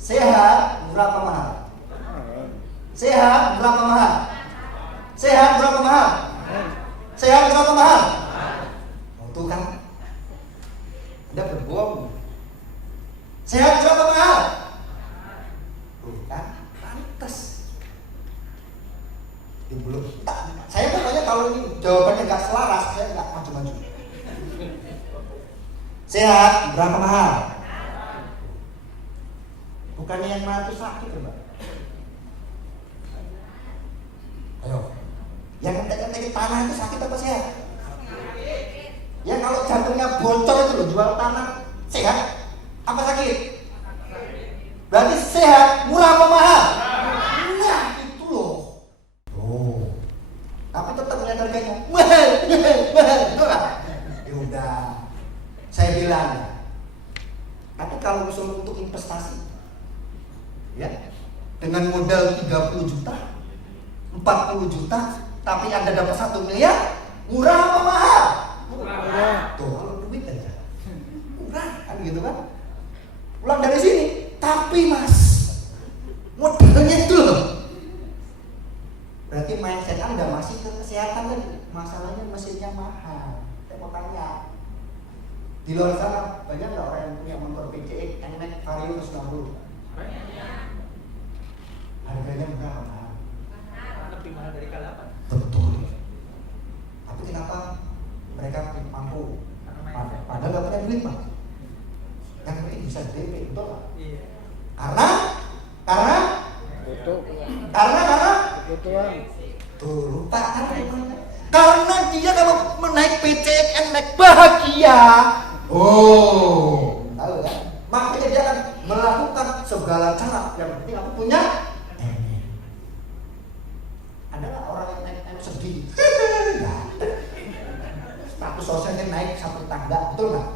Sehat berapa mahal? Sehat berapa mahal? Sehat berapa mahal? Sehat berapa mahal? Oh, tuh kan, udah berbohong. Sehat berapa mahal? Tuh kan, pantas. Belum. Saya pokoknya kalau ini jawabannya nggak selaras, saya nggak maju-maju. Sehat berapa mahal? Bukannya yang mahal itu sakit, Mbak. Ayo, yang ngetek-ngetek tanah itu sakit apa sehat? Ya kalau jantungnya bocor itu loh, jual tanah sehat apa sakit? Berarti sehat, murah apa mahal? Nah itu loh. Oh, tapi tetap melihat harganya mahal, itu lah. Ya udah, saya bilang. Tapi kalau usul untuk investasi, ya, dengan modal 30 juta, 40 juta, tapi Anda dapat 1 miliar, murah apa mahal? Murah. Tuh, kalau duit aja murah, kan gitu kan? Pulang dari sini, tapi Mas, modalnya itu loh. Berarti mindset Anda masih ke kesehatan lagi. Masalahnya mesinnya mahal. Saya mau tanya, di luar sana banyak nggak orang yang punya motor PCX, NMAX, Vario, 160? Harganya berapa? Lebih mahal dari K8. Betul. Tapi kenapa mereka mampu? Padahal nggak punya duit, Pak. Yang penting bisa DP, betul Pak? Iya. Karena kebutuhan. tuh lupa kan? Karena dia kalau menaik PCX naik bahagia. Oh, tahu kan? Makanya dia akan melakukan segala cara. Yang penting aku punya. Ada nggak orang yang naik sedih? Status sosialnya naik satu tangga, betul nggak?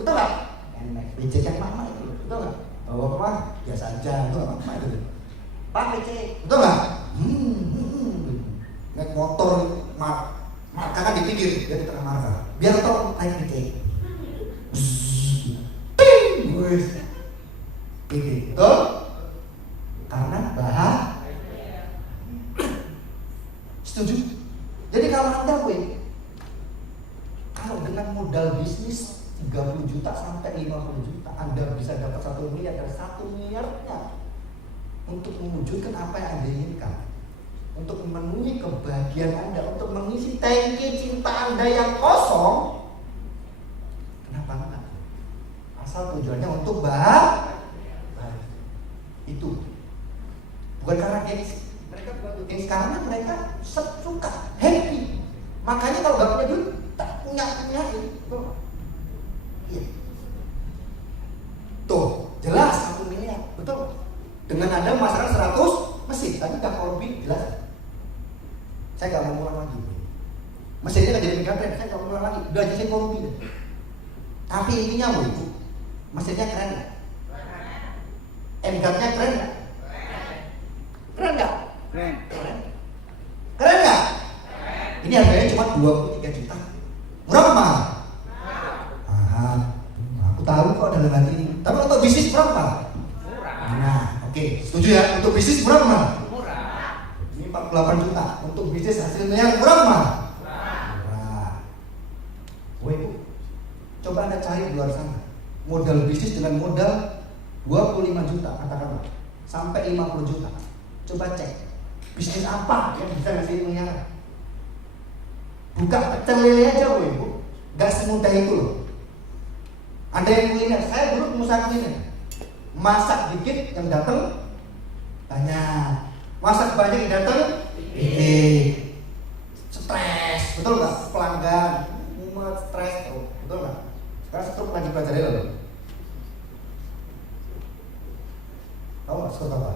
Betul nggak? Yang naik becek yang mama itu, betul nggak? Oh mah biasa aja, betul nggak? Mama itu, Pak becek, betul nggak? Naik motor, kakak di pinggir, dia di tengah marka. Biar tau naik becek. Betul? Karena bahagia. Setuju? Jadi kalau Anda kalau dengan modal bisnis 30 juta sampai 50 juta Anda bisa dapat 1 miliar, dari 1 miliarnya untuk mewujudkan apa yang Anda inginkan, untuk memenuhi kebahagiaan Anda, untuk mengisi tangki cinta Anda yang kosong. Kenapa enggak? Asal tujuannya untuk bahagia. Itu bukan karena gengsi. Mereka bukan gengsi, karena mereka suka, happy. Makanya kalau gak punya duit, tak punya itu. Iya. Tuh, jelas 1 miliar, betul. Dengan Anda memasarkan 100 mesin, tadi udah kalau lebih jelas. Saya gak mau ulang lagi. Mesinnya gak jadi megatrend, saya gak mau ulang lagi. Udah jadi korupsi. Tapi intinya Bu, mesinnya keren gak? MGAT-nya keren gak? Keren gak? Keren. Keren gak? Ini harganya cuma 23 juta. Murah apa mahal? Mahal. Aku tahu kok dalam hati ini. Tapi untuk bisnis berapa? Murah. Nah, oke. Setuju ya? Untuk bisnis berapa mahal? Murah. Ini 48 juta. Untuk bisnis hasilnya berapa mahal? Murah. Woi Bu, coba Anda cari di luar sana modal bisnis dengan modal 25 juta katakanlah sampai 50 juta. Coba cek bisnis apa yang bisa ngasih miliaran. Buka pecel lele aja Bu, gak semudah itu loh. Ada yang kuliner, saya dulu pengusaha kuliner. Masak dikit yang datang banyak, masak banyak yang datang dikit. Stres, betul nggak? Pelanggan, mumet, stres, betul nggak? Sekarang stroke lagi belajar loh. Tahu nggak stroke apa?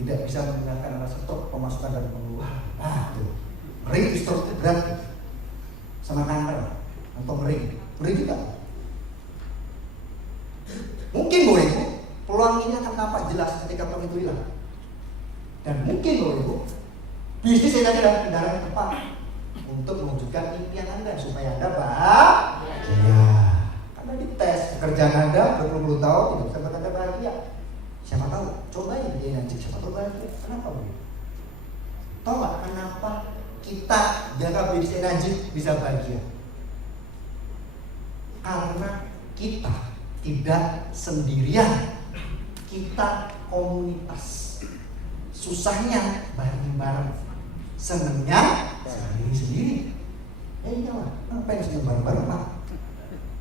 Tidak bisa menggunakan alat stroke, pemasukan dan pengeluaran. Nah, tuh. Ngeri stroke itu berat sama kanker atau ngeri juga. Mungkin Bu Ibu peluang ini akan nampak jelas ketika peluang itu hilang. Dan mungkin Bu Ibu bisnis ini adalah kendaraan yang tepat untuk mewujudkan impian Anda supaya Anda bahagia. Karena dites Kerjaan Anda berpuluh-puluh tahun tidak bisa buat Anda bahagia. Siapa tahu, cobain jadi nanti, siapa tahu bahagia. Kenapa begitu? Tahu nggak kenapa kita jaga bisnis energi bisa bahagia? Karena kita tidak sendirian, kita komunitas. Susahnya bareng-bareng, senengnya sendiri-sendiri. Iyalah, ngapain seneng bareng-bareng Pak?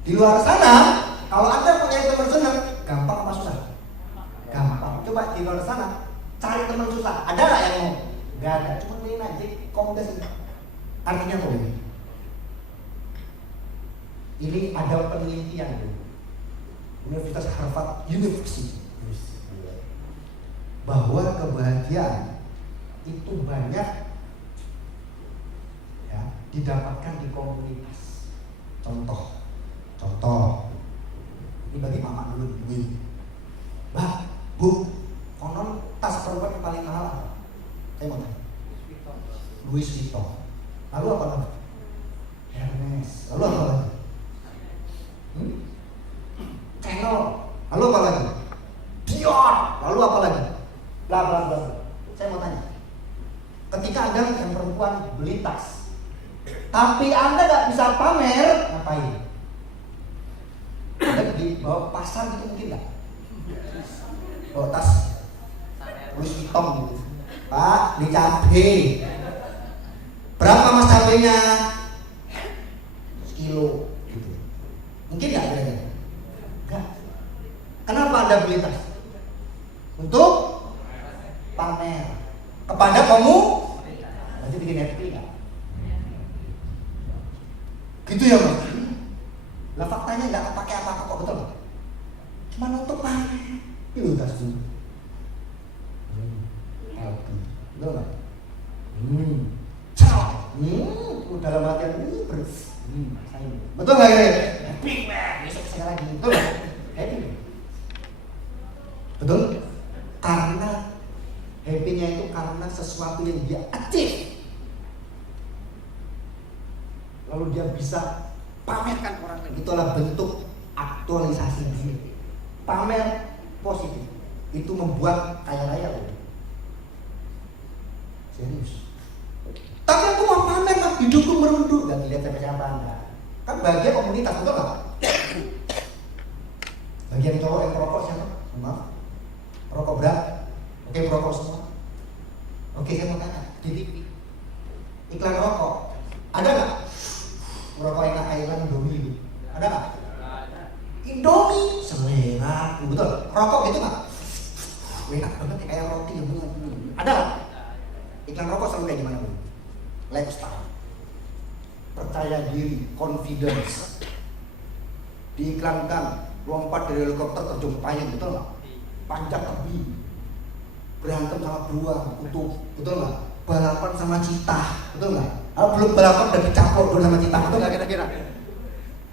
Di luar sana, kalau Anda punya teman seneng, gampang apa susah? Gampang. Coba di luar sana cari teman susah. Ada nggak yang mau? Nggak ada. Cuma main aja komunitas ini. Artinya apa ini? Ini ada penelitian tuh. Universitas Harvard University bahwa kebahagiaan itu banyak ya didapatkan di komunitas. Contoh, ini bagi mama dulu, Mbak, Bu, konon tas perempuan yang paling mahal apa? Saya mau tanya. Louis Vuitton. Lalu apa lagi? Hermes. Lalu apa lagi? Chanel. Lalu apa lagi? Dior. Lalu apa lagi? Bla bla bla. Saya mau tanya. Ketika Anda yang perempuan beli tas, tapi Anda nggak bisa pamer, ngapain? Anda dibawa pasar gitu mungkin nggak? Bawa tas Louis Vuitton gitu. Pak, beli cabai. Berapa mas cabainya? Sekilo gitu. Mungkin nggak kira-kira? Enggak. Kenapa Anda beli tas? Untuk pamer kepada kamu. Nanti bikin happy nggak? Gitu ya mas? Lah faktanya nggak pakai apa-apa kok, betul? Cuma untuk pamer. Itu tas tuh. Happy, betul nggak? Dalam hati betul nggak ya? Happy man, besok saya lagi, betul nggak? Happy, betul? Karena happy-nya itu karena sesuatu yang dia achieve, lalu dia bisa pamerkan orang lain. Itulah bentuk aktualisasi diri. Pamer positif itu membuat kaya raya loh. Serius. Tapi aku mau pamer lah, hidupku merunduk, gak dilihat siapa-siapa Anda. Kan bahagia komunitas, betul gak? Bagian cowok yang merokok siapa? Maaf. Merokok berat? Oke, merokok semua. Oke, saya mau tanya, di TV iklan rokok, ada gak? Merokok enak kayak Indomie itu, ada gak? Indomie, selera, betul? Rokok gitu gak? Enak banget kayak roti, ada gak? Iklan rokok selalu kayak gimana Bu? Lifestyle, percaya diri, confidence. Diiklankan lompat dari helikopter terjun payung, betul nggak? Panjat tebing, berantem sama beruang, utuh, betul nggak? Balapan sama cita, betul nggak? Kalau belum balapan udah dicaplok dulu sama cita, betul nggak kira-kira?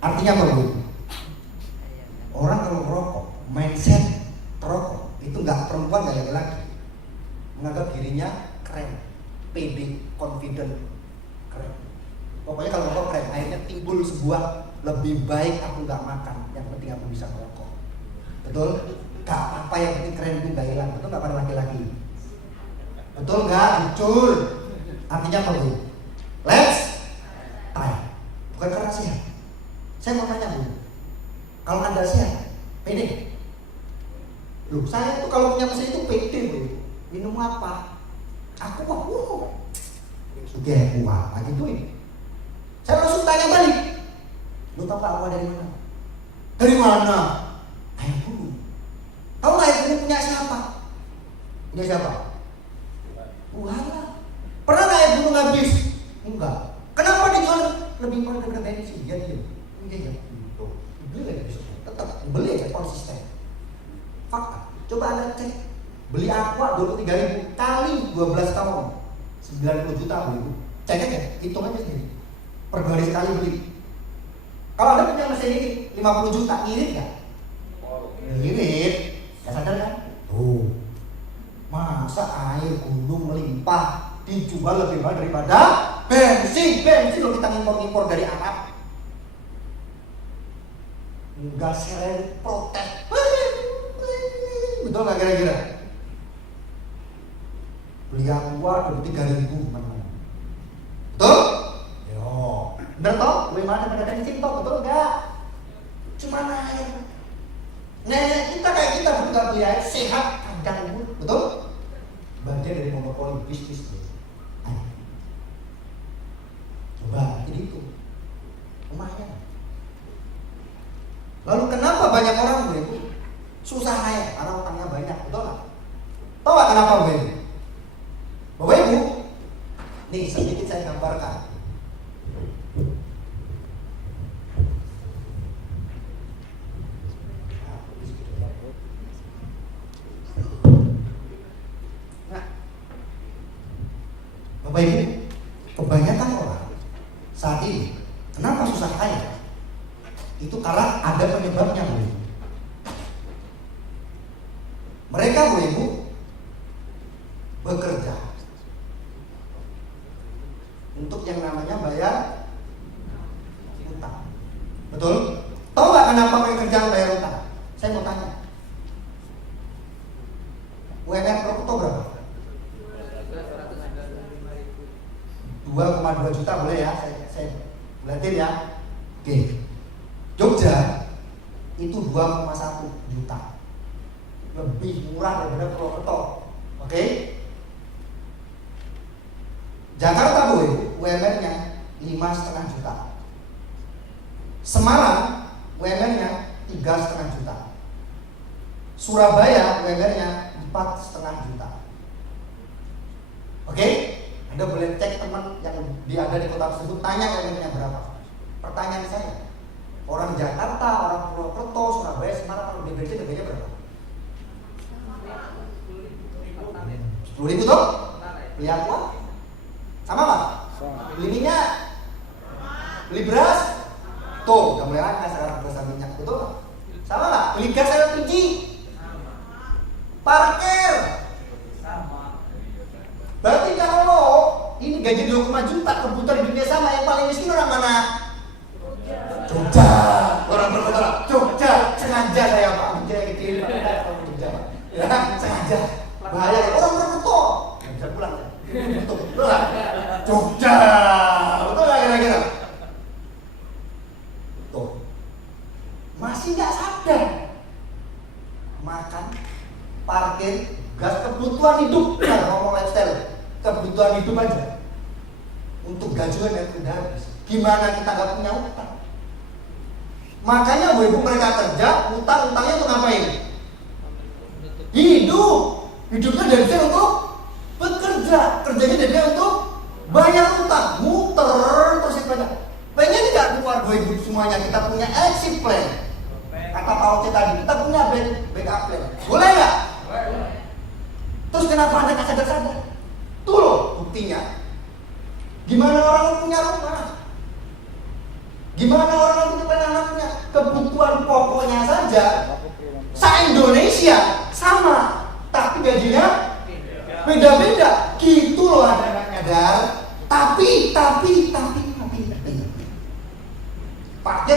Artinya apa Bu? Orang kalau merokok, mindset perokok itu nggak perempuan nggak laki-laki, menganggap dirinya keren, pede, confident, keren. Pokoknya kalau rokok keren, akhirnya timbul sebuah lebih baik aku nggak makan, yang penting aku bisa merokok. Betul? Gak apa-apa, yang penting keren itu nggak hilang. Betul nggak pada laki-laki? Betul nggak? Betul. Artinya apa Bu? Let's try. Bukan karena sehat. Saya mau tanya Bu, kalau Anda sehat, pede? Loh, saya tuh kalau punya mesin itu pede Bu. Minum apa? Aku mah sudah kuat lagi tuh ini. Saya langsung tanya balik. Lu tahu Pak dari mana? Dari mana? Ayah dulu. Tahu nggak ayah punya siapa? Punya siapa? Tuhan. Pernah nggak ayah dulu ngabis? Enggak. Kenapa dijual lebih murah daripada bensin? Iya dia. Iya ya. Beli lagi besok. Tetap beli aja konsisten. Fakta. Coba Anda cek. Beli aqua 23.000 kali 12 tahun 90 juta Bu. Cek aja, hitung aja sendiri. Per hari sekali beli. Kalau Anda punya mesin ini 50 juta, irit nggak? Irit. Gak sadar kan? Tuh. Masa air gunung melimpah dijual lebih mahal daripada bensin? Bensin loh kita impor-impor dari Arab. Enggak sering protes. Betul nggak kira-kira? Beli aqua 23.000 teman-teman. Betul? Yo, bener toh? Beli mana pada kencing toh? Betul nggak? Cuma air. Nenek kita kayak kita pun nggak beli air sehat kandang ibu, betul? Bagian dari monopoli bisnis. Coba jadi itu lumayan. Lalu kenapa banyak orang Bu Ibu susah kaya? Karena utangnya banyak, betul nggak? Tahu nggak kenapa Bu Ibu? Bapak Ibu, nih sedikit saya gambarkan. Nah, Bapak Ibu, kebanyakan orang saat ini kenapa susah kaya? Itu karena ada penyebabnya Bu Ibu. Mereka Bu Ibu bekerja untuk yang namanya bayar utang. Betul? Tahu nggak kenapa mereka kerja bayar utang? Saya mau tanya. UMR per foto berapa? 2,2 juta boleh ya? Saya lihatin ya. Oke. Jogja itu 2,1 juta. Lebih murah daripada Purwokerto. Oke? Jakarta Bu, UMR-nya 5,5 juta. Semarang UMR-nya 3,5 juta. Surabaya UMR-nya 4,5 juta. Oke? Anda boleh cek teman yang ada di kota tersebut, tanya UMR-nya berapa. Pertanyaan saya, orang Jakarta, orang Purwokerto, Surabaya, Semarang, kalau dibedain harganya berapa? 10.000 tuh? Beli aqua? Sama Pak? Beli minyak? Beli beras? Tuh, udah mulai langka sekarang beras dan minyak, betul Pak? Sama nggak? Beli gas LPG? Parkir? Berarti kalau ini gaji 2,5 juta, kebutuhan hidupnya sama, yang paling miskin orang mana? Jogja. Orang berkota Jogja, sengaja saya Pak, bicara kecil Jogja. Ya, sengaja. Bahaya ya, orang berkota. Nggak bisa pulang ya. Betul lah. Jogja. Betul lah kira-kira. Tuh. Masih nggak sadar. Makan, parkir, gas, kebutuhan hidup. Nah, ngomong lifestyle, kebutuhan hidup aja. Untuk gajian yang tidak habis. Gimana kita nggak punya utang? Makanya Bu Ibu mereka kerja, utangnya untuk ngapain? Hidup. Hidupnya dari dia untuk bekerja, kerjanya dari dia untuk bayar utang, muter terus banyak. Pengen tidak keluar Bu Ibu semuanya kita punya exit plan? Kata Pak Oce tadi, kita punya backup plan. Boleh nggak? Terus kenapa Anda nggak sadar-sadar? Tuh loh buktinya. Gimana orang punya rumah? Gimana orang punya anaknya? Kebutuhan pokoknya saja se-Indonesia sama, tapi gajinya beda-beda. Gitu loh anak-anak nyadar. Tapi parkir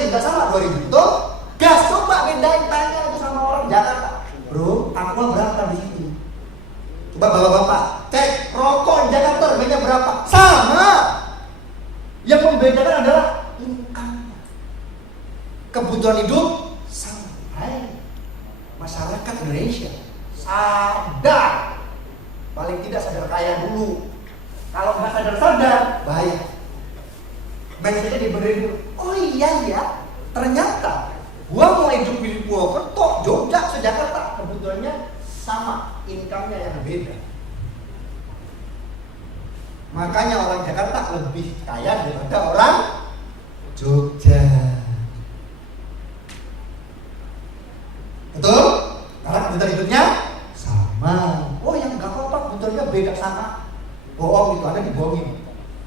juga sama 2.000 tuh. Gas coba bedain, tanya itu sama orang Jakarta. Bro, aqua berapa di situ? Coba bapak-bapak cek rokok di Jakarta harganya berapa? Sama. Yang membedakan adalah income. Kebutuhan hidup sama. Hai, masyarakat Indonesia sadar. Paling tidak sadar kaya dulu. Kalau nggak sadar bahaya. Mindsetnya diberi dulu. Oh iya ya, ternyata gua mau hidup di Purwokerto, Jogja, Jakarta, kebutuhannya sama, income-nya yang beda. Makanya orang Jakarta lebih kaya daripada orang Jogja. Betul? Karena kebutuhan hidupnya sama. Oh yang nggak apa-apa, kebutuhannya beda sama. Bohong itu, Anda dibohongin.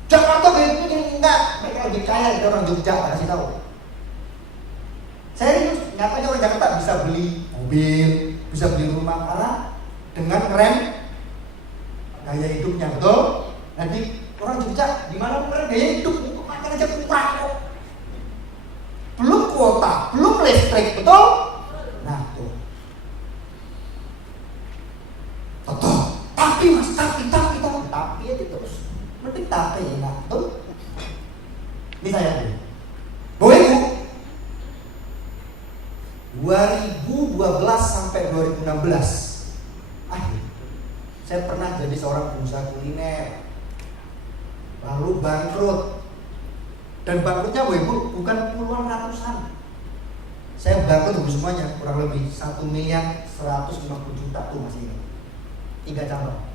Jakarta kayak gini enggak, mereka lebih kaya dari orang Jogja, kasih tahu. Serius, nyatanya orang Jakarta bisa beli mobil, bisa beli rumah karena dengan rem gaya hidupnya, betul? Nanti orang Jogja di mana pun gaya hidup untuk makan aja kurang kok. Belum kuota, belum listrik, 2012 sampai 2016 saya pernah jadi seorang pengusaha kuliner, lalu bangkrut. Dan bangkrutnya bukan puluhan ratusan. Saya bangkrut untuk semuanya kurang lebih 1.150.000.000 tuh masih ini. 3 cabang.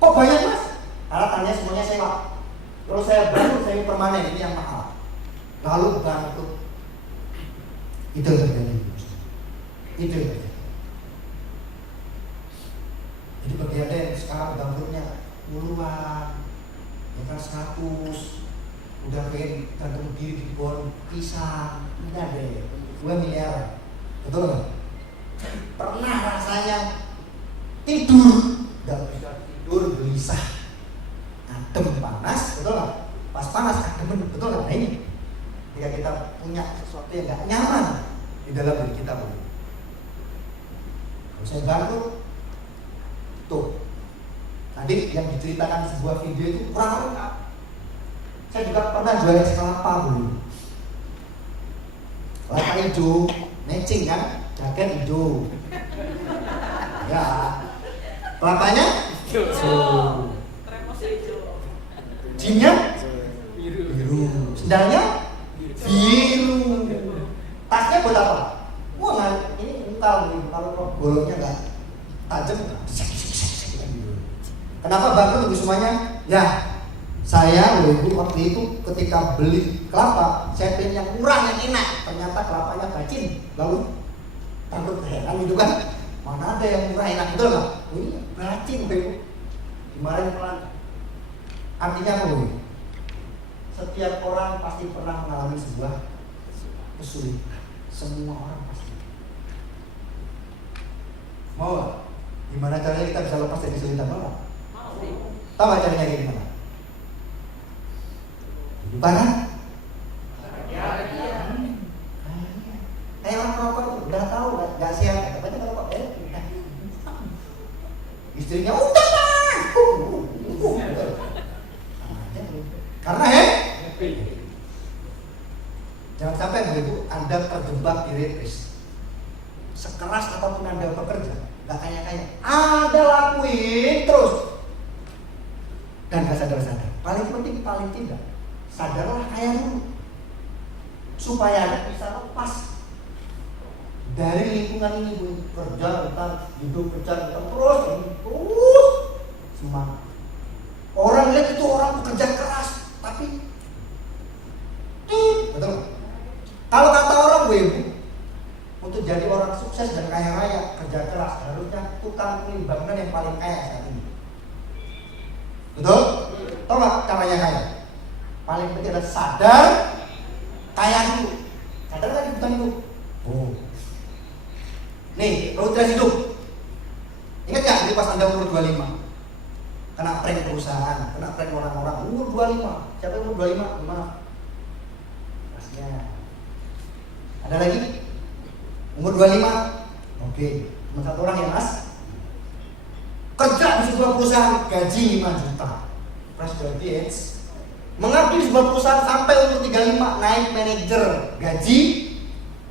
Kok banyak mas? Karena tanya semuanya sewa. Kalau saya bangkrut, saya permanen, ini yang mahal. Lalu bangkrut. Itu yang terjadi. Itu yang terjadi. Jadi bagi ada yang sekarang bangkrutnya puluhan, bukan 100, udah pengen gantung diri di pohon pisang, enggak deh, 2 miliar, betul nggak? Pernah rasanya tidur, nggak bisa tidur, gelisah, adem panas, betul nggak? Pas panas adem, betul nggak? Nah ini, jika kita punya sesuatu yang nggak nyaman di dalam diri kita, kalau saya bangkrut, tuh, tadi yang diceritakan di sebuah video itu kurang lengkap. Saya juga pernah jualan es kelapa dulu. Kelapa hijau, matching kan? Jaket hijau. Ya. Kelapanya hijau. Jinnya biru. Sendalnya biru. Tasnya buat apa? Wah, ini kental nih. Kalau bolongnya nggak tajam, kenapa bangkrut untuk semuanya? Ya. Saya waktu itu ketika beli kelapa, saya pengen yang murah, yang enak. Ternyata kelapanya bacin. Lalu takut heran gitu kan. Mana ada yang murah enak, betul nggak? Ini bacin, Bu. Dimarahin pelan. Artinya apa, Bu? Setiap orang pasti pernah mengalami sebuah kesulitan. Semua orang pasti. Mau nggak? Gimana caranya kita bisa lepas dari kesulitan? Mau nggak? Tahu nggak caranya kayak gimana? Barang? Kayak orang perokok udah tahu nggak siap, katanya kalau kok istrinya udah lah, karena jangan sampai Bu, Anda terjebak di retris. Sekeras apapun Anda bekerja, nggak kaya-kaya, Anda lakuin terus dan nggak sadar-sadar. Paling penting, paling tidak, sadarlah kaya dulu supaya Anda bisa lepas dari lingkungan ini, Bu. Kerja, entar hidup, kerja, entar terus semangat. Orang lihat itu orang bekerja keras, tapi betul. Kalau kata orang, Bu, untuk jadi orang sukses dan kaya raya, kerja keras, harusnya tukang kuli bangunan yang paling kaya saat ini. Betul? Tahu nggak caranya kaya? Paling penting adalah sadar kaya dulu. Sadar lagi bukan itu. Oh. Nih, rutinitas hidup. Ingat nggak ini pas Anda umur 25? Kena prank perusahaan, kena prank orang-orang. Umur 25. Siapa yang umur 25? Gimana? Pasnya. Ada lagi? Umur 25? Oke. Cuma satu orang ya, Mas. Kerja di sebuah perusahaan, gaji 5 juta. Fresh graduates. Mengabdi di sebuah perusahaan sampai umur 35, naik manajer, gaji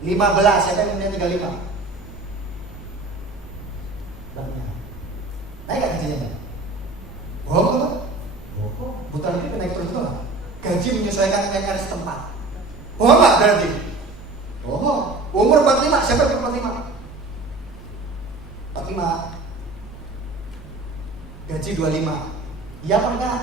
15. Siapa yang punya 35? Banyak. Naik gak gajinya, Bang? Bohong kan? Bohong. Bukan itu naik terus itu. Gaji menyesuaikan UMR setempat. Bohong gak berarti? Bohong. Umur 45, siapa yang 45? 45. Gaji 25. Iya apa enggak?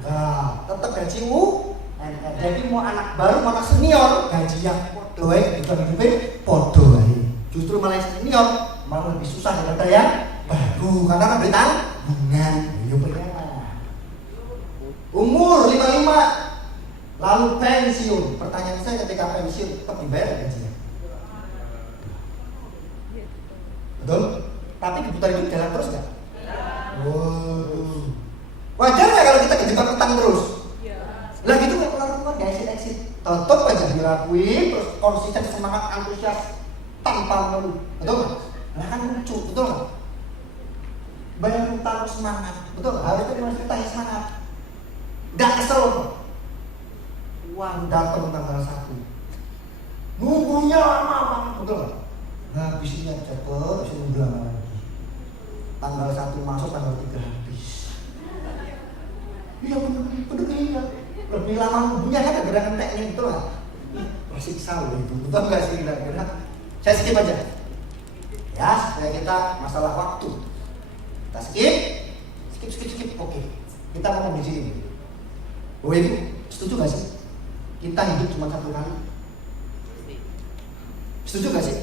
Enggak. Tetap gaji UMR. Jadi mau anak baru, mau anak senior, gajinya podo ae, bukan hidupnya podo ae. Justru malah yang senior malah lebih susah daripada yang baru karena kan beri tanggungan. Umur 55 lalu pensiun. Pertanyaan saya, ketika pensiun tetap dibayar gajinya? Betul? Tapi kebutuhan hidup jalan terus nggak? Wajar nggak kalau kita kejebak utang terus? Lah gitu nggak keluar nggak exit. Tetap aja dilakuin terus, konsisten, semangat, antusias tanpa mengeluh. Betul nggak? Nah kan lucu, betul nggak? Bayar utang semangat, betul? Harusnya masih utang semangat. Nggak kesel loh. Uang datang tanggal 1. Nunggunya lama betul nggak? Nah, bisnisnya cepet, bisa ulang lagi. Tanggal 1 masuk, tanggal 3 habis. Iya bener iya. Lebih lama nunggunya kan ada gerangan teknik itu lah. Masih salah itu, betul nggak sih kira-kira? Saya skip aja. Ya, supaya kita masalah waktu. Kita skip. Oke. Kita ngomong di sini. Ibu, setuju nggak sih? Kita hidup cuma satu kali. Setuju nggak sih?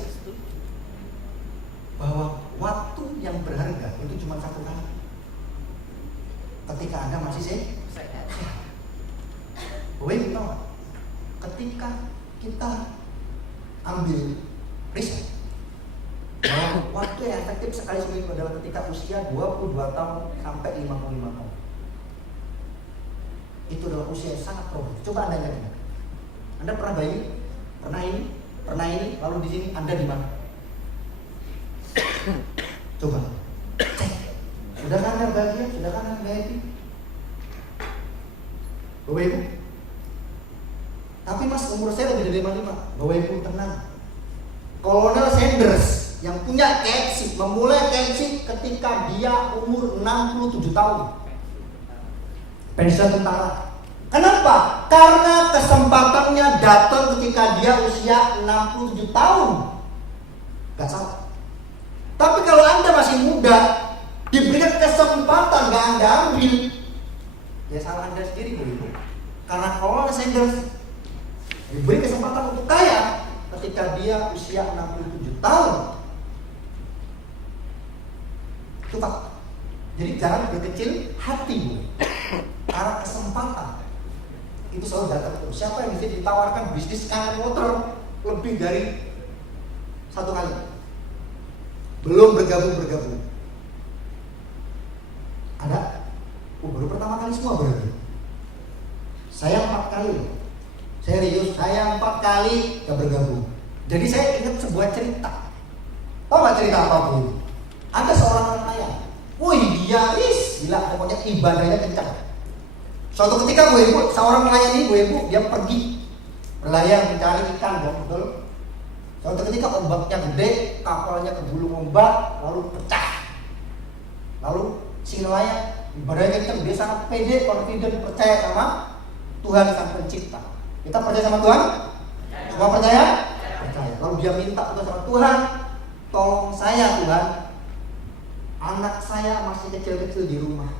Bahwa waktu yang berharga itu cuma satu kali. Ketika Anda masih sehat. Ibu tahu nggak? Ketika kita ambil riset, waktu yang efektif sekali seminggu adalah ketika usia 22 tahun sampai 55 tahun. Itu adalah usia yang sangat produktif. Coba Anda ingat. Anda pernah bayi? Pernah ini, lalu di sini Anda di mana? Coba cek. Sudah kan Anda bahagia? Sudah kan Anda happy? Bapak Ibu? Tapi Mas, umur saya lebih dari 55. Bapak Ibu tenang. Kolonel Sanders yang punya KFC memulai KFC ketika dia umur 67 tahun. Pensiun tentara. Kenapa? Karena kesempatannya datang ketika dia usia 67 tahun. Gak salah. Tapi kalau Anda masih muda, diberikan kesempatan gak Anda ambil, ya salah Anda sendiri Bu. Karena Kolonel Sanders diberi kesempatan untuk kaya ketika dia usia 67 tahun. Itu Pak. Jadi jangan berkecil hati Bu. Karena kesempatan itu selalu datang terus. Siapa yang bisa ditawarkan bisnis kangen motor lebih dari satu kali? Belum bergabung. Ada? Baru pertama kali semua berarti. Saya 4 kali. Serius, saya 4 kali gak bergabung. Jadi saya ingat sebuah cerita. Tahu gak cerita apa Bu? Ada seorang orang kaya. Wih dia gila, pokoknya ibadahnya kencang. Suatu ketika Bu Ibu, seorang nelayan ini Bu Ibu, dia pergi berlayar mencari ikan, betul. Suatu ketika ombaknya gede, kapalnya kegulung ombak, lalu pecah. Lalu si nelayan ibadahnya kencang, dia sangat pede, confident, percaya sama Tuhan Sang Pencipta. Kita percaya sama Tuhan? Semua percaya? Percaya. Lalu dia minta sama Tuhan, tolong saya Tuhan, anak saya masih kecil-kecil di rumah.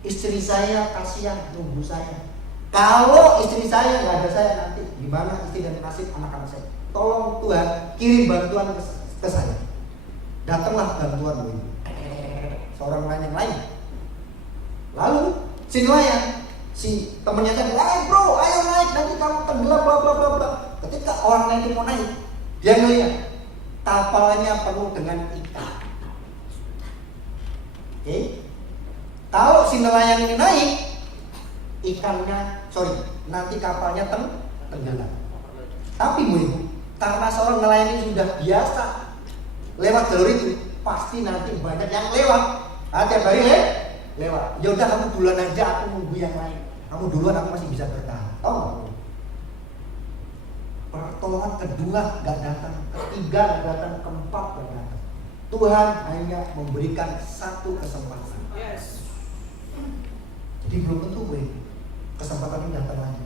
Istri saya kasihan nunggu saya. Kalau istri saya nggak ada saya nanti gimana istri dan nasib anak-anak saya? Tolong Tuhan kirim bantuan ke saya. Datanglah bantuan Bu. Seorang nelayan yang lain. Lalu si nelayan, si temennya tadi, bro, ayo naik nanti kamu tenggelam bla bla bla bla. Ketika orang lain mau naik, dia ngeliat kapalnya penuh dengan ikan. Oke. Kalau si nelayan ini naik, nanti kapalnya tenggelam. Tapi Bu Ibu, karena seorang nelayan ini sudah biasa lewat jalur itu, pasti nanti banyak yang lewat. Tiap hari lewat. Ya udah kamu duluan aja, aku nunggu yang lain. Kamu duluan, aku masih bisa bertahan. Tahu nggak? Pertolongan kedua nggak datang, ketiga nggak datang, keempat nggak datang. Tuhan hanya memberikan satu kesempatan. Yes. Jadi belum tentu kesempatan ini datang lagi.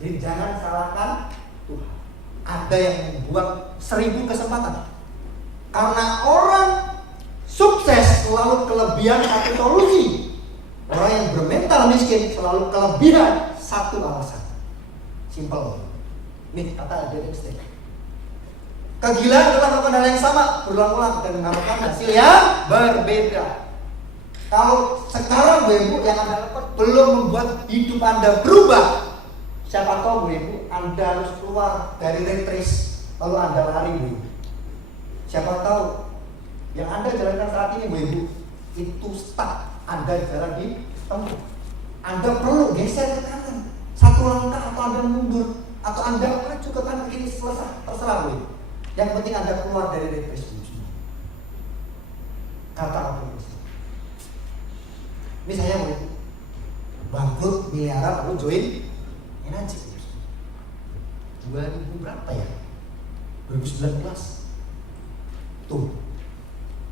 Jadi jangan salahkan Tuhan. Ada yang membuat 1000 kesempatan. Karena orang sukses selalu kelebihan satu solusi. Orang yang bermental miskin selalu kelebihan satu alasan. Simple. Nih kata Albert Einstein. Kegilaan adalah melakukan hal yang sama berulang-ulang dan mengharapkan hasil yang berbeda. Kalau sekarang Bu Ibu yang Anda lakukan belum membuat hidup Anda berubah, siapa tahu Bu Ibu Anda harus keluar dari rat race lalu Anda lari Bu Ibu. Siapa tahu yang Anda jalankan saat ini Bu Ibu itu stuck, Anda jalan di tempat. Anda perlu geser ke kanan satu langkah atau Anda mundur atau Anda maju ke kanan kiri selesai, terserah Bu Ibu. Yang penting Anda keluar dari rat race Bu Ibu. Kata apa Bu? Ini saya mau bangkrut miliaran lalu join energi 2000 berapa ya? 2019. Tuh,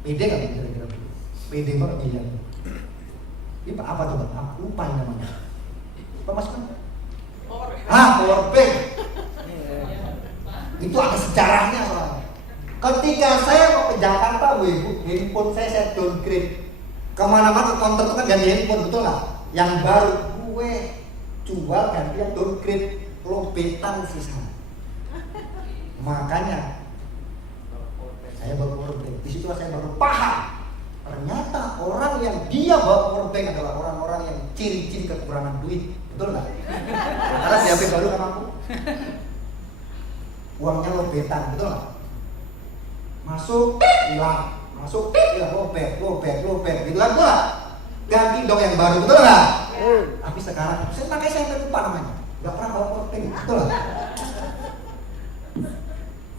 pede nggak kira-kira? Pede banget dia. Ini apa tuh bang? Aku lupa namanya. Apa masukkan? Power bank. Itu ada sejarahnya soalnya. Ketika saya mau ke Jakarta, Bu Ibu, handphone saya downgrade. Kemana-mana ke counter itu kan ganti handphone, betul nggak? Yang baru gue jual ganti yang downgrade, lobetan sisa. Makanya saya baru power bank. Di situ saya baru paham. Ternyata orang yang dia bawa power bank adalah orang-orang yang ciri-ciri kekurangan duit, betul nggak? Karena di HP baru kan aku, uangnya lobetan, betul nggak? Masuk hilang, masuk hilang, lobet, gitu kan pula. Ganti dong yang baru, betul nggak? Tapi sekarang saya pakai saya lupa namanya, nggak pernah bawa power bank, betul nggak?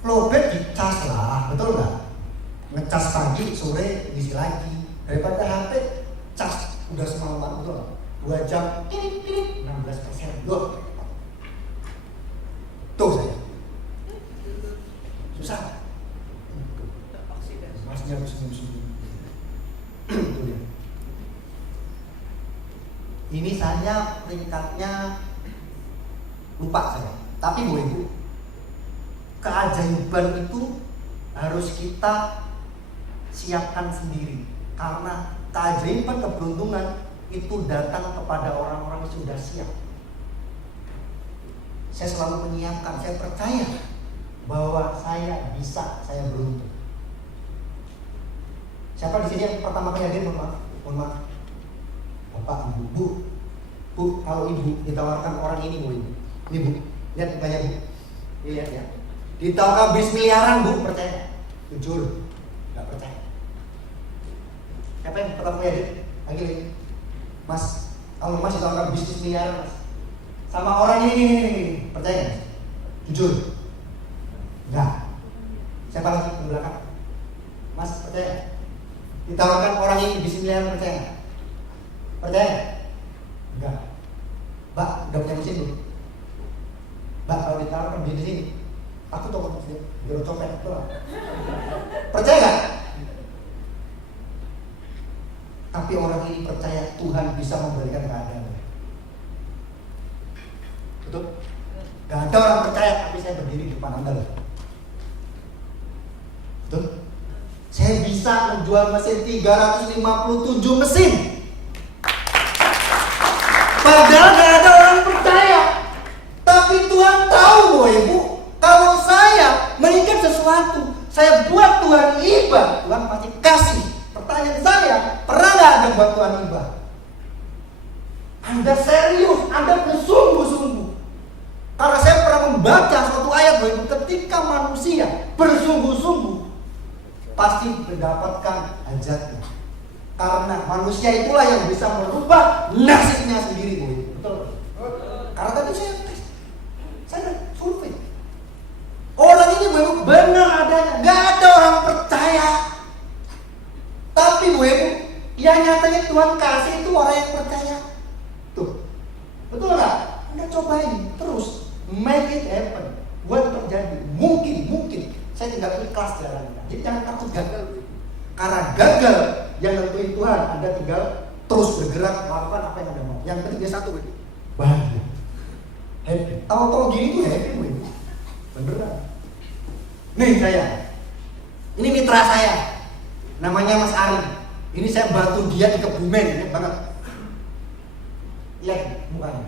Lobet dicas lah, betul nggak? Ngecas pagi, sore diisi lagi. Daripada HP cas udah semalaman, betul nggak? 2 jam, 16%, loh. Tuh saya susah. Masnya harus senyum-senyum. Tuh dia. Ini saya peringkatnya lupa saya. Tapi Bu Ibu, keajaiban itu harus kita siapkan sendiri, karena keajaiban keberuntungan itu datang kepada orang-orang yang sudah siap. Saya selalu menyiapkan, saya percaya bahwa saya bisa, saya beruntung. Siapa di sini yang pertama kali hadir? Mohon maaf. Bapak, Ibu, Bu, kalau Ibu ditawarkan orang ini, Bu, ini Bu, lihat banyak Bu, lihat ya. Ditawarkan bis miliaran, Bu, percaya? Jujur, nggak percaya. Siapa yang pertama kali hadir? Lagi, Mas, kalau Mas ditawarkan bisnis miliaran, Mas, sama orang ini, percaya nggak? Jujur, nggak. Siapa lagi di belakang? Mas, percaya? Ditawarkan orang ini bisnis miliaran, percaya nggak? Percaya? Enggak. Mbak, udah punya mesin belum? Mbak, kalau ditawarkan bisnis ini, aku tau biar copet itu lah. Percaya nggak? Tapi orang ini percaya Tuhan bisa memberikan keadaan. Betul? Gak ada orang percaya, tapi saya berdiri di depan Anda loh. Betul? Saya bisa menjual mesin 357 mesin. Padahal gak ada orang percaya. Tapi Tuhan tahu, Bu Ibu, kalau saya menginginkan sesuatu, saya buat Tuhan iba, Tuhan pasti kasih. Pertanyaan saya, pernah gak Anda buat Tuhan iba? Anda serius, Anda bersungguh-sungguh. Karena saya pernah membaca suatu ayat, Bu Ibu, ketika manusia bersungguh-sungguh pasti mendapatkan hajatnya. Karena manusia itulah yang bisa merubah nasibnya sendiri, Bu. Betul? Karena tadi saya survei. Orang ini Bu, benar adanya, nggak ada orang percaya. Tapi Bu, yang nyatanya Tuhan kasih itu orang yang percaya. Tuh, betul nggak? Anda cobain terus, make it happen, buat terjadi. Mungkin. Saya tinggal ikhlas jalannya. Jadi jangan takut gagal. Karena gagal yang nentuin Tuhan, Anda tinggal terus bergerak melakukan apa yang Anda mau. Yang penting dia satu, bahagia, happy. Tahu-tahu gini tuh happy, beneran. Nih saya, ini mitra saya, namanya Mas Ari. Ini saya bantu dia di Kebumen, ingat banget. Lihat mukanya,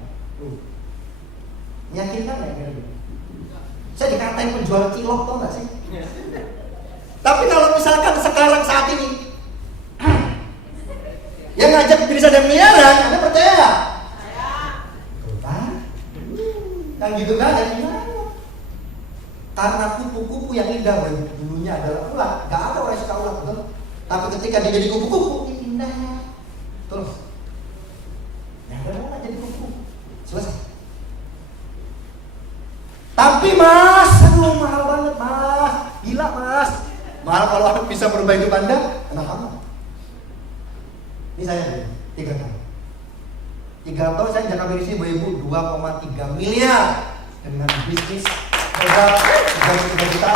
meyakinkan nggak kira-kira? Saya dikatain penjual cilok, tau nggak sih? Tapi kalau misalkan sekarang saat ini yang ngajak bisa dan miliaran, Anda percaya nggak? Percaya. Kan gitu kan? Dan gimana? Karena kupu-kupu yang indah dulunya adalah ulat. Gak ada orang yang suka ulat, betul? Tapi ketika dia jadi kupu-kupu, indah. Terus, ya ada orang jadi kupu-kupu. Selesai. Tapi Mas, aduh mahal banget Mas, gila Mas. Mahal kalau Anda bisa merubah hidup Anda, kenapa enggak? Ini saya 3 tahun. 3 tahun saya jaga berisi Bu Ibu 2,3 miliar dengan bisnis modal 33 juta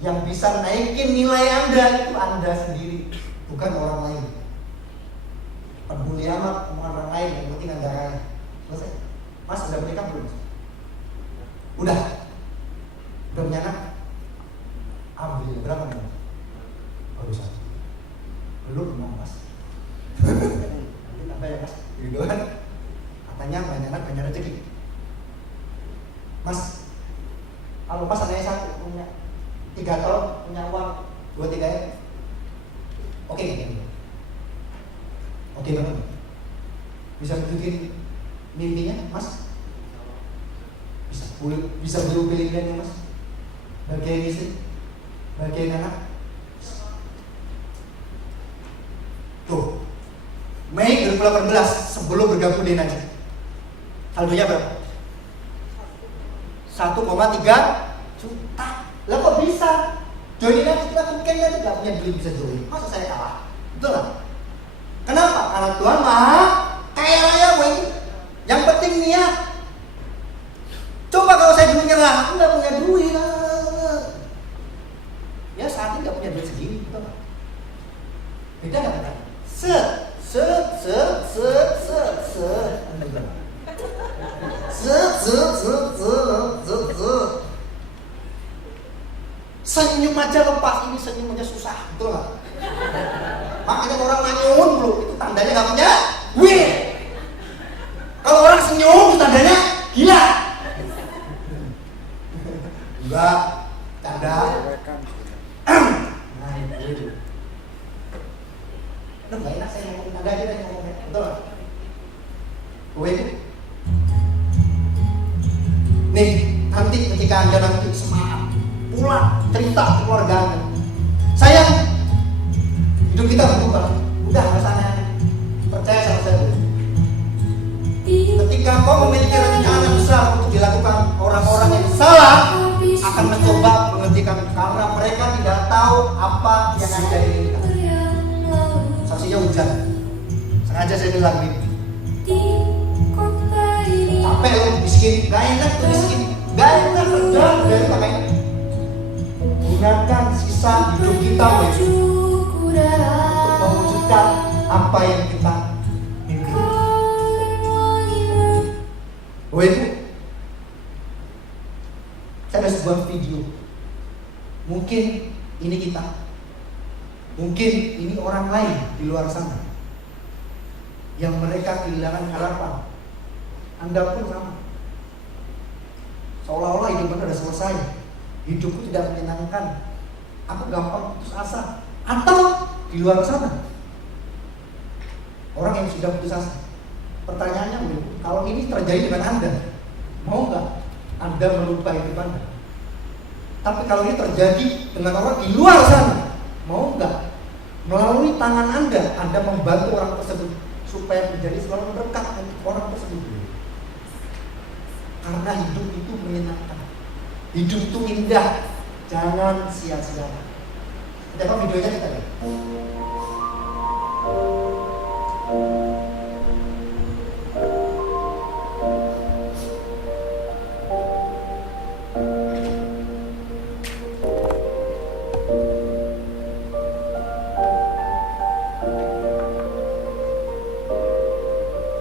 Yang bisa naikin nilai Anda itu Anda sendiri, bukan orang lain. Peduli amat omongan orang lain, yang penting Anda kaya. Selesai. Mas udah menikah belum? Udah punya anak? Alhamdulillah. Berapa nih? Baru satu. Belum mau Mas. Nanti tambah ya Mas. Gitu kan? Katanya banyak anak banyak rezeki. Mas, kalau Mas anaknya satu punya 3 tahun, punya uang 2-3 ya, oke gitu. Oke banget. Bisa bikin mimpinya Mas? Bisa beli pilihannya Mas? Bagian istri, bagian anak. Tuh, Mei 2018 sebelum bergabung di Naja, saldonya berapa? 1,3 juta. Lah kok bisa? Join Naja kita mungkin aja nggak punya duit bisa join. Masa saya kalah? Betul nggak? Kenapa? Karena Tuhan maha kaya raya, boy. Yang penting niat. Coba kalau saya dulu nyerah, aku nggak punya duit. Ya saat ini nggak punya duit segini, betul nggak? Beda nggak kata? Senyum aja lepas, ini senyum aja susah, betul nggak? Makanya orang manyun dulu, itu tandanya nggak punya duit. Kalau orang senyum, itu tandanya gila. Enggak, canda. Nah itu. Udah nggak enak saya ngomongin Anda aja deh ngomongin, betul nggak? Gue itu. Nih, nanti ketika Anda nanti semangat, pulang cerita ke keluarga Anda. Sayang, hidup kita berubah. Udah rasanya percaya sama saya dulu. Ketika kau memiliki rencana besar untuk dilakukan, orang-orang yang salah akan mencoba menghentikan karena mereka tidak tahu apa yang Anda inginkan. Saksinya hujan. Sengaja saya bilang ini. Capek lo miskin, gak enak tuh miskin, gak enak kerja, gak enak makanya. Gunakan sisa hidup kita untuk mewujudkan apa yang kita mimpi. Oh itu, saya ada sebuah video. Mungkin ini kita, mungkin ini orang lain di luar sana yang mereka kehilangan harapan. Anda pun sama. Seolah-olah hidup Anda sudah selesai. Hidupku tidak menyenangkan. Aku gampang putus asa. Atau di luar sana orang yang sudah putus asa. Pertanyaannya, kalau ini terjadi dengan Anda, mau nggak Anda merubah hidup Anda? Tapi kalau ini terjadi dengan orang di luar sana, mau nggak melalui tangan Anda membantu orang tersebut supaya menjadi selalu berkat untuk orang tersebut? Karena hidup itu menyenangkan, hidup itu indah, jangan sia-siakan. Coba videonya kita lihat.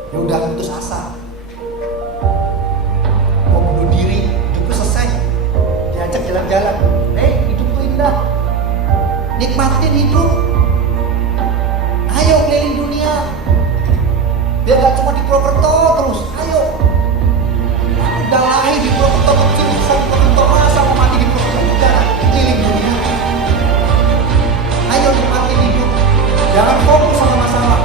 Dia udah putus asa, mau bunuh diri, hidupku selesai. Diajak jalan-jalan, hidup tuh indah, nikmatin hidup. Ayo keliling dunia, biar gak cuma di Purwokerto terus. Ayo, aku udah lahir di Purwokerto kecil, bisa di Purwokerto masa mau mati di Purwokerto juga. Keliling dunia, ayo nikmatin hidup, jangan fokus sama masalah.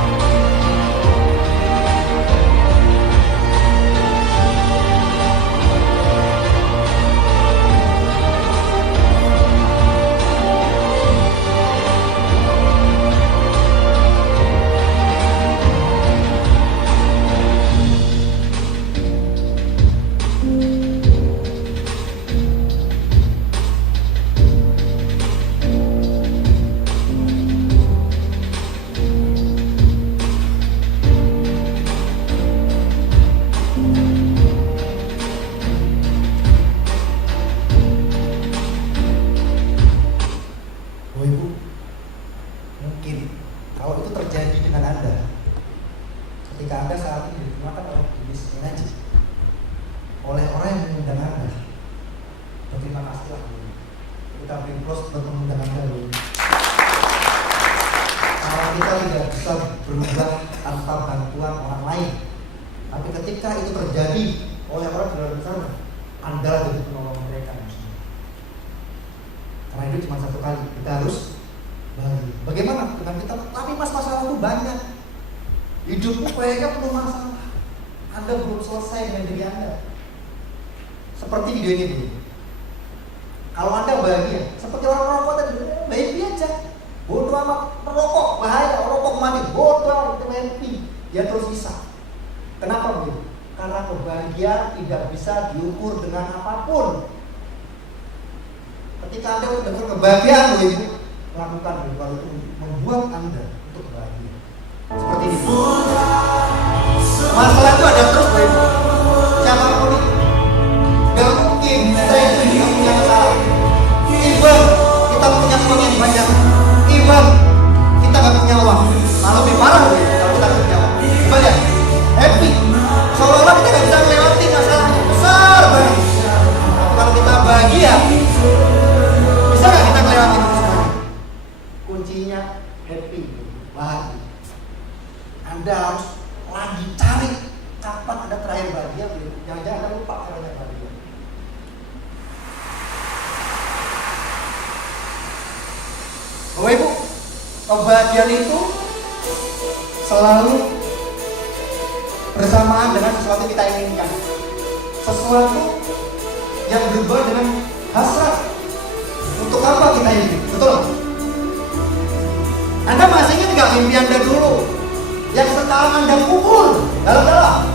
kita close bertemu dengan Anda. Karena kita tidak bisa berubah tanpa bantuan orang lain. Tapi ketika itu terjadi oleh orang di luar sana, Anda jadi penolong mereka. Karena itu cuma satu kali, kita harus bagi. Bagaimana dengan kita? Tapi masalah itu banyak. Hidupmu kayaknya penuh masalah. Anda belum selesai dengan diri Anda. Seperti video ini dulu. Kalau Anda bahagia, seperti orang rokok tadi, happy aja. Bodoh amat, merokok bahaya, rokok mati, bodoh, itu happy. Dia terus bisa. Kenapa begitu? Karena kebahagiaan tidak bisa diukur dengan apapun. Ketika Anda mendengar kebahagiaan, Ibu, lakukan itu. Kalau itu membuat Anda untuk bahagia. Seperti ini. Masalah itu ada terus, Ibu. Siapapun itu. Gak mungkin kita itu tidak punya masalah. Even kita punya uang yang banyak. Even kita gak punya uang. Malah lebih parah, Ibu, kalau kita gak punya uang. Coba lihat. Happy. Seolah-olah kita gak bisa melewati masalah besar banget. Kalau kita bahagia, bisa gak kita melewati masalah? Kuncinya happy, bahagia. Anda harus lagi cari kapan Anda terakhir bahagia. Jangan-jangan Anda lupa caranya bahagia. Bapak Ibu, kebahagiaan itu selalu bersamaan dengan sesuatu yang kita inginkan. Sesuatu yang berubah dengan hasrat. Untuk apa kita hidup? Betul? Anda masih ingat gak mimpi Anda dulu? Yang sekarang Anda kubur dalam-dalam.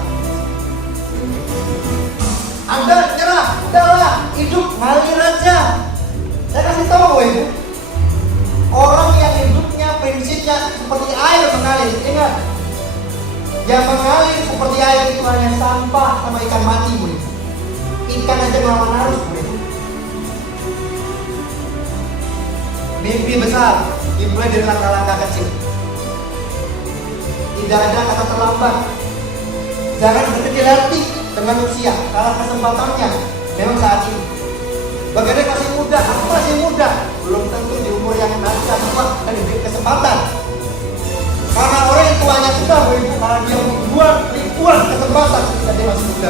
Anda nyerah, udahlah, hidup ngalir aja. Saya kasih tahu Ibu, orang yang hidupnya prinsipnya seperti air mengalir, ingat, yang mengalir seperti air itu hanya sampah sama ikan mati, Bu. Ikan aja melawan arus, Bu. Mimpi besar dimulai dari langkah-langkah kecil. Tidak ada kata terlambat. Jangan berkecil hati dengan usia, karena kesempatannya memang saat ini. Bagaimana masih muda, aku masih muda, belum tentu di umur yang nanti tua dan diberi kesempatan. Karena orang yang tuanya sudah beribu, karena dia membuat ribuan kesempatan ketika dia masih muda.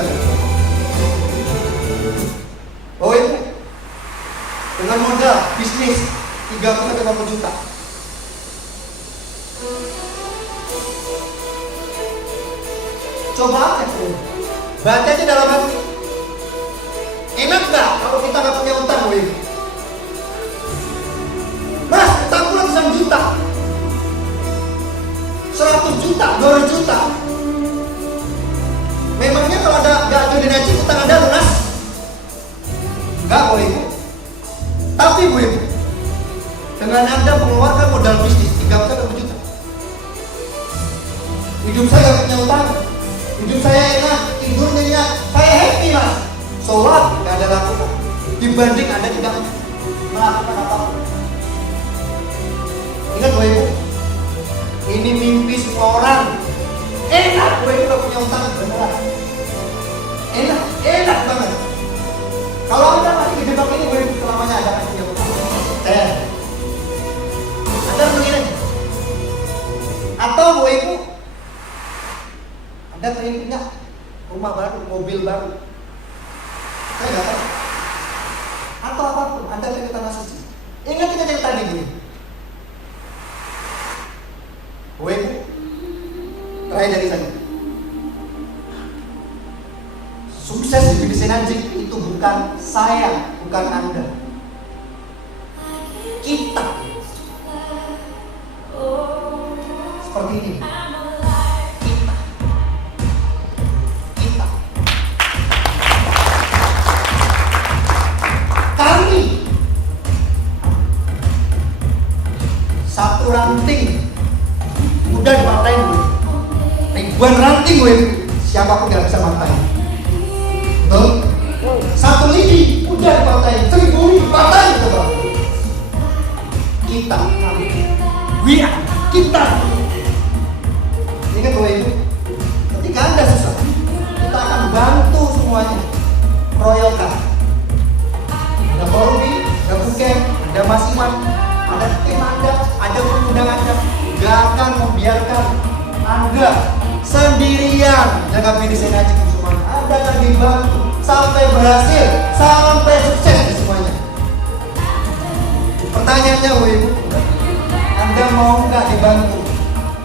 Oh Ibu, dengan modal bisnis 30-50 juta, coba aja, baca aja dalam hati. Enak gak kalau kita gak punya utang, Bu Ibu? Mas, utangku ratusan juta, 100 juta, 200 juta. Memangnya kalau ada gak jodohin haji, utang Anda lunas? Enggak, Bu Ibu. Tapi Bu Ibu, dengan Anda mengeluarkan modal bisnis 30 juta, hidup saya gak punya utang, hidup saya enak, tidur nyenyak, saya happy Mas. Sholat gak ada lakukan, dibanding Anda tidak melakukan apa-apa. Ingat Bu Ibu, ini mimpi semua orang. Enak Bu Ibu gak punya utang, beneran. Enak banget. Kalau Anda masih di jebak ini, Bu Ibu, selamanya Anda masih punya utang. Anda begini. Atau Bu Ibu, Anda pengen punya rumah baru, mobil baru, saya nggak tahu. Atau apapun, Anda pengen tanah suci. Ingat yang tadi Bu Ibu. Bu Ibu, terakhir dari saya. Sukses di bisnis anjing itu bukan saya, bukan Anda. Kita. Seperti ini. Kita. Kami. Satu ranting udah dimatain, Bu. Ribuan ranting, Bu. Siapapun gak bisa matain. Betul? Satu lidi udah dipatain, 1000 dipatain, coba. Kita, kami. Kita. Ingat Bu Ibu, ketika Anda susah, kita akan bantu semuanya. Royalkan. Ada forum, ada buket, Wasiman, ada tim Anda, ada pengundang Anda, gak akan membiarkan Anda sendirian jaga finish line aja semuanya. Anda akan dibantu sampai berhasil, sampai sukses semuanya. Pertanyaannya, Ibu, Anda mau nggak dibantu?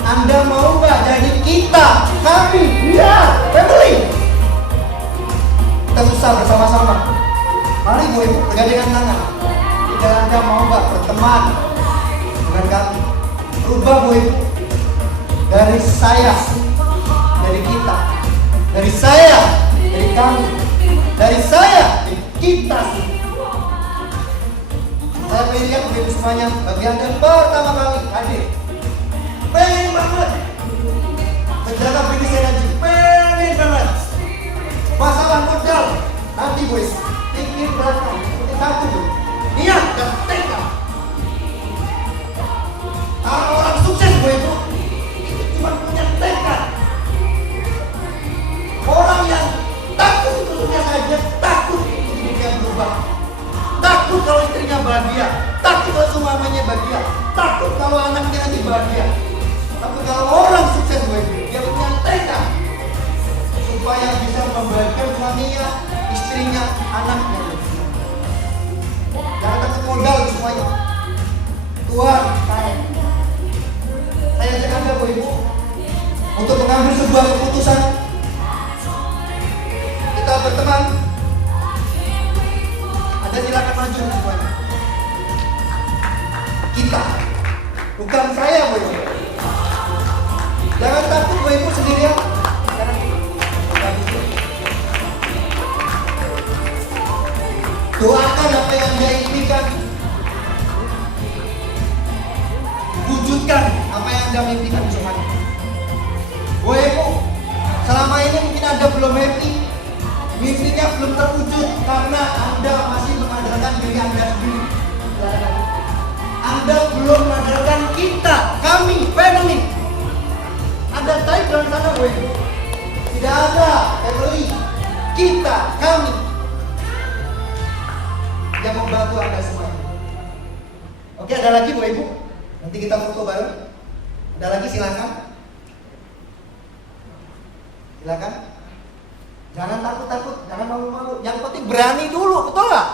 Anda mau nggak jadi kita, kami, family? Kita susah bersama-sama. Mari Bu Ibu, bergandengan tangan. Jika Anda mau nggak berteman dengan kami, rubah Bu Ibu dari saya, dari kita, dari saya, dari kami, dari saya, dari kita. Saya pengen lihat Bu Ibu semuanya bagi Anda yang pertama kali hadir. Pengen banget menjaga finish line aja, pengen banget. Masalah modal nanti boys, pikir belakang seperti satu boy. Niat dan tekad. Kalau orang sukses boy itu cuma punya tekad. Orang yang takut untuk sukses aja, takut untuk dunia berubah, takut kalau istrinya bahagia, takut kalau suaminya bahagia, takut kalau anaknya nanti bahagia. Tapi kalau orang sukses boy, dia punya tekad supaya bisa membahagiakan suaminya, istrinya, anaknya. Jangan takut modal semuanya. Tuhan, saya ajak Anda Bu Ibu untuk mengambil sebuah keputusan. Kita berteman. Anda silakan maju semuanya. Kita, bukan saya Bu Ibu. Jangan takut Bu Ibu sendirian. Doakan apa yang Anda impikan. Wujudkan apa yang Anda mimpikan semuanya. Bu Ibu, selama ini mungkin Anda belum happy, mimpinya belum terwujud karena Anda masih mengandalkan diri Anda sendiri. Anda belum mengandalkan kita, kami, family. Anda type dalam sana Bu Ibu. Tidak ada family, kita, kami yang membantu Anda semuanya. Oke, ada lagi Bu Ibu? Nanti kita foto bareng. Ada lagi silakan. Silakan. Jangan takut-takut, jangan malu-malu. Yang penting berani dulu, betul nggak?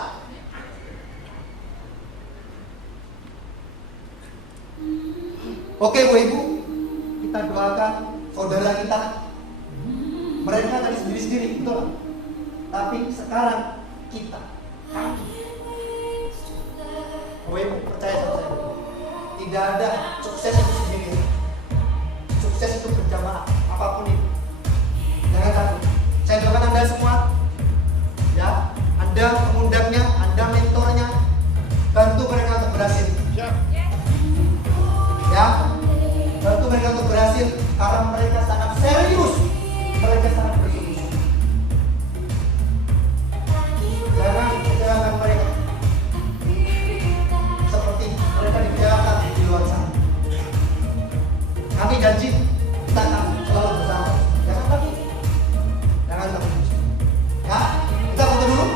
Oke Bu Ibu, kita doakan saudara kita. Mereka tadi sendiri-sendiri, betul nggak? Tapi sekarang kita, kami. Bu Ibu, percaya sama saya. Tidak ada sukses itu sendiri. Sukses itu berjamaah, apapun itu. Jangan takut. Saya doakan Anda semua, ya, Anda pengundangnya, Anda mentornya, bantu mereka untuk berhasil. Ya, bantu mereka untuk berhasil karena mereka sangat serius, mereka sangat bersungguh-sungguh. Jangan kecewakan mereka seperti mereka dikecewakan di luar sana. Kami janji kita akan selalu bersama. Jangan takut. Jangan takut. Ya, kita foto dulu.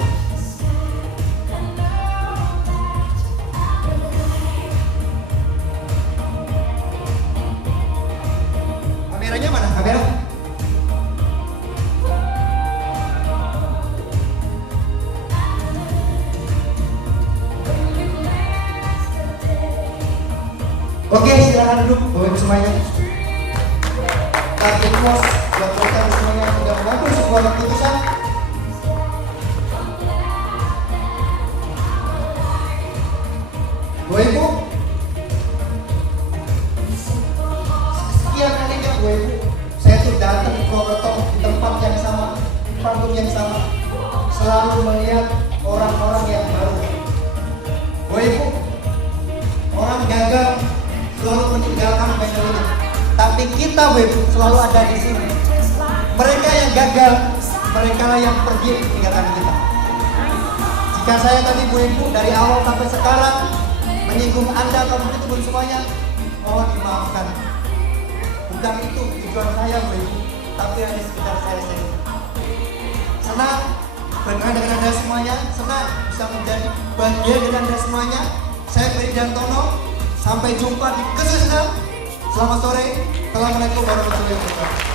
Kameranya mana? Kamera? Oke, silakan duduk Bapak Ibu semuanya. Target pos buat mereka semuanya sudah mengambil sebuah keputusan. Bapak Ibu, sekian kalinya Bapak Ibu, saya tuh datang di Purwokerto di tempat yang sama, di panggung yang sama, selalu melihat orang-orang yang baru. Bapak Ibu, orang gagal selalu meninggalkan family, tapi kita Bapak Ibu selalu ada di sini. Mereka yang gagal, mereka yang pergi meninggalkan kita. Jika saya tadi Bu Ibu dari awal sampai sekarang menyinggung Anda atau mungkin semuanya, mohon dimaafkan. Bukan itu tujuan saya Bu Ibu, tapi hanya sekedar saya saja. Senang berkenan dengan Anda semuanya, senang bisa menjadi bagian dari Anda semuanya. Saya Ferry Dantono. Sampai jumpa di kesuksesan. Selamat sore. Assalamualaikum warahmatullahi wabarakatuh.